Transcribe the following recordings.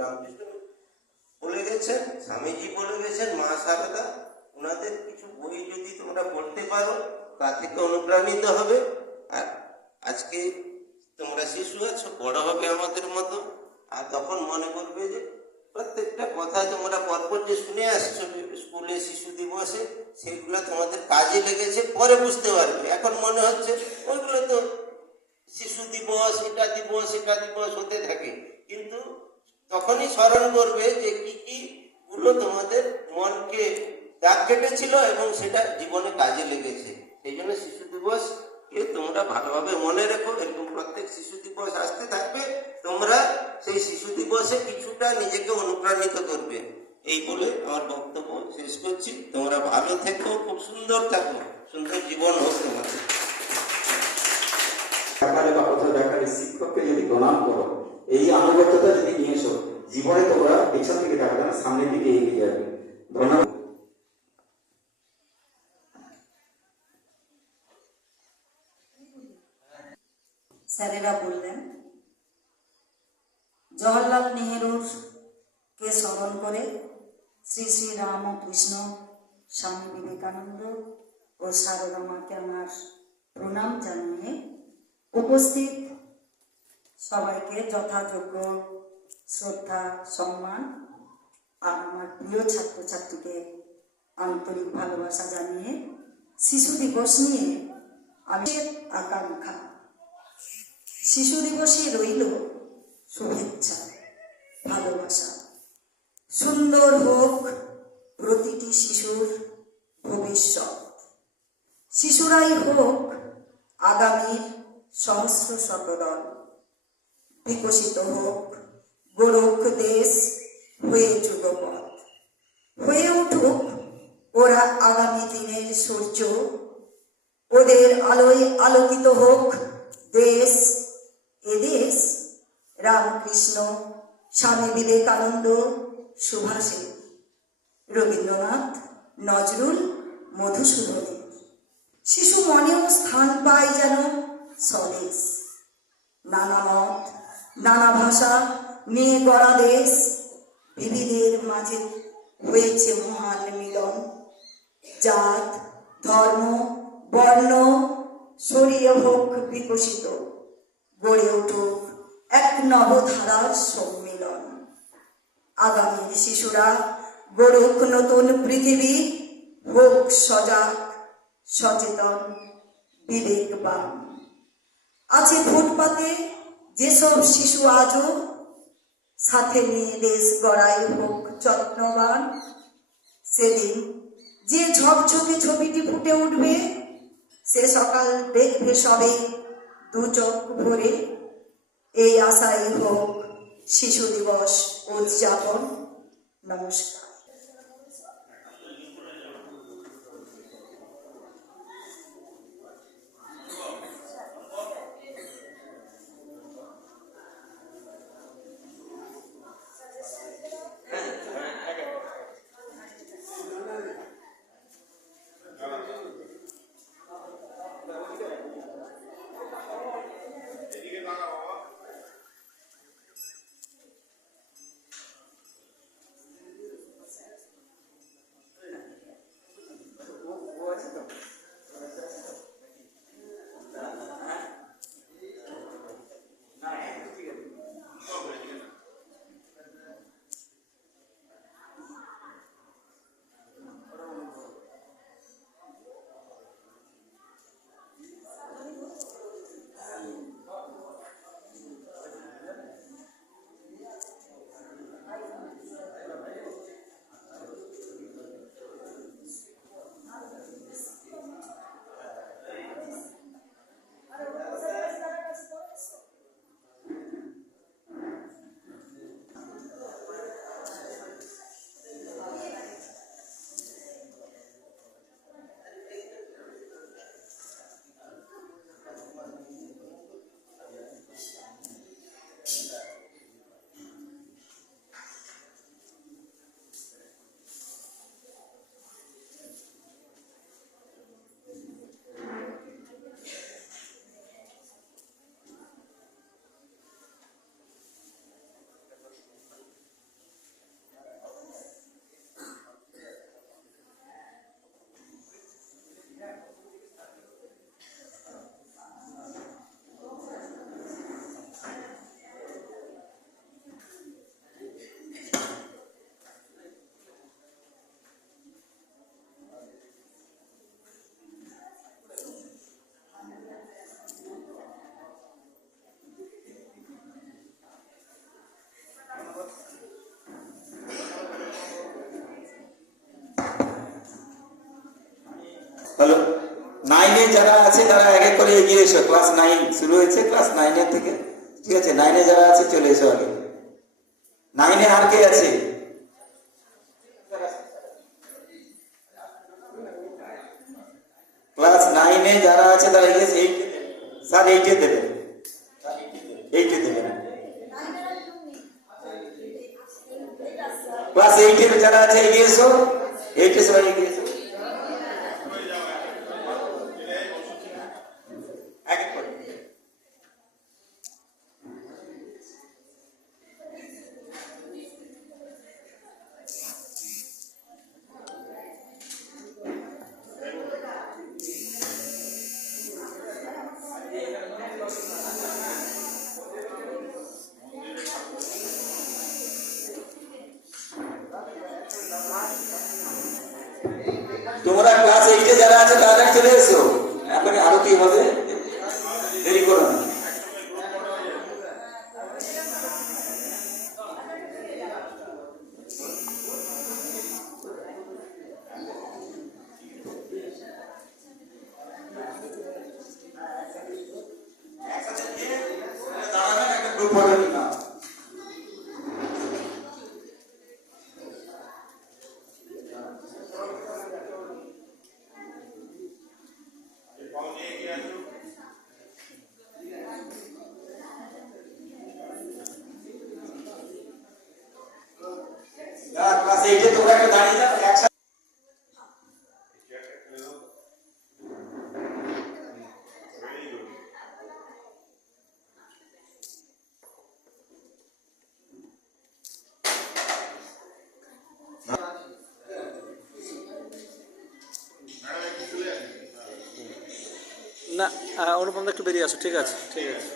রামকৃষ্ণ বলে গেছেন, স্বামীজি বলে গেছেন, মা সারদা, ওনাদের কিছু বই যদি তোমরা পড়তে পারো তা থেকে অনুপ্রাণিত হবে। আর আজকে তোমরা শিশু আছো, বড় হবে আমাদের মতো, আর তখন মনে করবে যে প্রত্যেকটা কথা তোমরা পরপর যে শুনে আসছো স্কুলে শিশু দিবসে, সেগুলো তোমাদের কাজে লেগেছে, পরে বুঝতে পারবে। এখন মনে হচ্ছে ওইগুলো তো শিশু দিবস, এটা দিবস, এটা দিবস হতে থাকে, কিন্তু তখনই স্মরণ করবে যে কি কি গুলো তোমাদের মনকে দাগ কেটেছিল এবং সেটা জীবনে কাজে লেগেছে। সেই জন্য শিশু দিবস কে তোমরা ভালোভাবে মনে রেখো। এরকম প্রত্যেক শিশু দিবস আসতে থাকবে, তোমরা সেই শিশু দিবসে কিছুটা নিজেকে অনুপ্রাণিত করবে। এই বলে আমার বক্তব্য শেষ করছি। তোমরা ভালো থেকো, খুব সুন্দর থাকো, সুন্দর জীবন হোক তোমাদের। আকারে বা কোথাও দেখালে শিক্ষককে যদি প্রণাম করো, এই আনুগত্যতা যদি নিয়ে এসো, জীবনে তোমরা পেছন দিকে থাকবে না, সামনের দিকে এগিয়ে যাবে। ধন্যবাদ। স্যারেরা বললেন, জওহরলাল নেহেরুর কে স্মরণ করে শ্রী শ্রী রামকৃষ্ণ, স্বামী বিবেকানন্দ ও সারদা মাকে আমার প্রণাম জানিয়ে উপস্থিত সবাইকে যথাযোগ্য শ্রদ্ধা সম্মান আর আমার প্রিয় ছাত্রছাত্রীকে আন্তরিক ভালোবাসা জানিয়ে শিশু দিবস নিয়ে আমি আকাঙ্ক্ষা। শিশু দিবসে রইল শুভেচ্ছা, ভালোবাসা। সুন্দর হোক প্রতিটি শিশুর ভবিষ্যৎ। শিশুরাই হোক আগামীর সহস্র শতদল। বিকশিত হোক গোরখ দেশ হয়ে যুগপথ। হয়ে উঠুক ওরা আগামী দিনের সূর্য। ওদের আলোয় আলোকিত হোক দেশ। এদেশ রামকৃষ্ণ, স্বামী বিবেকানন্দ, সুভাষে, রবীন্দ্রনাথ, নজরুল, মধুসূদনের। শিশু মনেও স্থান পায় যেন স্বদেশ। নানা মত, নানা ভাষা নিয়ে গড়া দেশ। বিবিধের মাঝে হয়েছে মহান মিলন। জাত, ধর্ম, বর্ণ সরিয়ে হোক বিকশিত। গড়ে উঠুক এক নবধারার সম্মিলন। আগামীর শিশুরা গড়ুক নতুন পৃথিবী। হোক সজাগ, সচেতন, বিবেকবান। আছে ফুটপাতে যেসব শিশু আজও, সাথে নিয়ে দেশ গড়াই হোক যত্নবান। সেদিন যে ঝকঝকে ছবিটি ফুটে উঠবে, সে সকাল দেখবে সবে দু চোখ ভরে। এই আশাই হোক শিশু দিবস উদযাপন। নমস্কার। হ্যালো, 9-এ যারা আছে তারা এক এক করে এগিয়ে এসো। ক্লাস 9 শুরু হয়েছে, ক্লাস 9-এর থেকে, ঠিক আছে? 9-এ যারা আছে চলে এসো আগে। 9-এ আর কে আছে? ক্লাস 9-এ যারা আছে তারা এগিয়ে এসে, স্যার 8-এ দেবেন, 8-এ দেবেন। ক্লাস 8-এর যারা আছে এগিয়ে এসো, 8-এ সবাই এগিয়ে এসো। এক এক করে। তোমরা ক্লাস 8-এ যারা আছে তারা চলে এসো, এখন আরতি হবে, দেরি করো না। দাঁড়াবেন, একটা গ্রুপ ফটো নিন না। ক্লাস 8-এ তোমরা একটু দাঁড়িয়ে যাও একসাথে। না, অনুপম দা একটু বেরিয়ে আসো। ঠিক আছে, ঠিক আছে।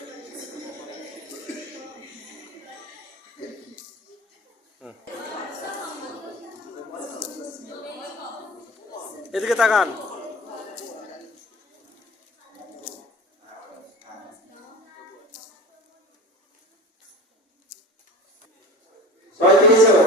এদিকে তাকান। সবাই ফিরে যাও।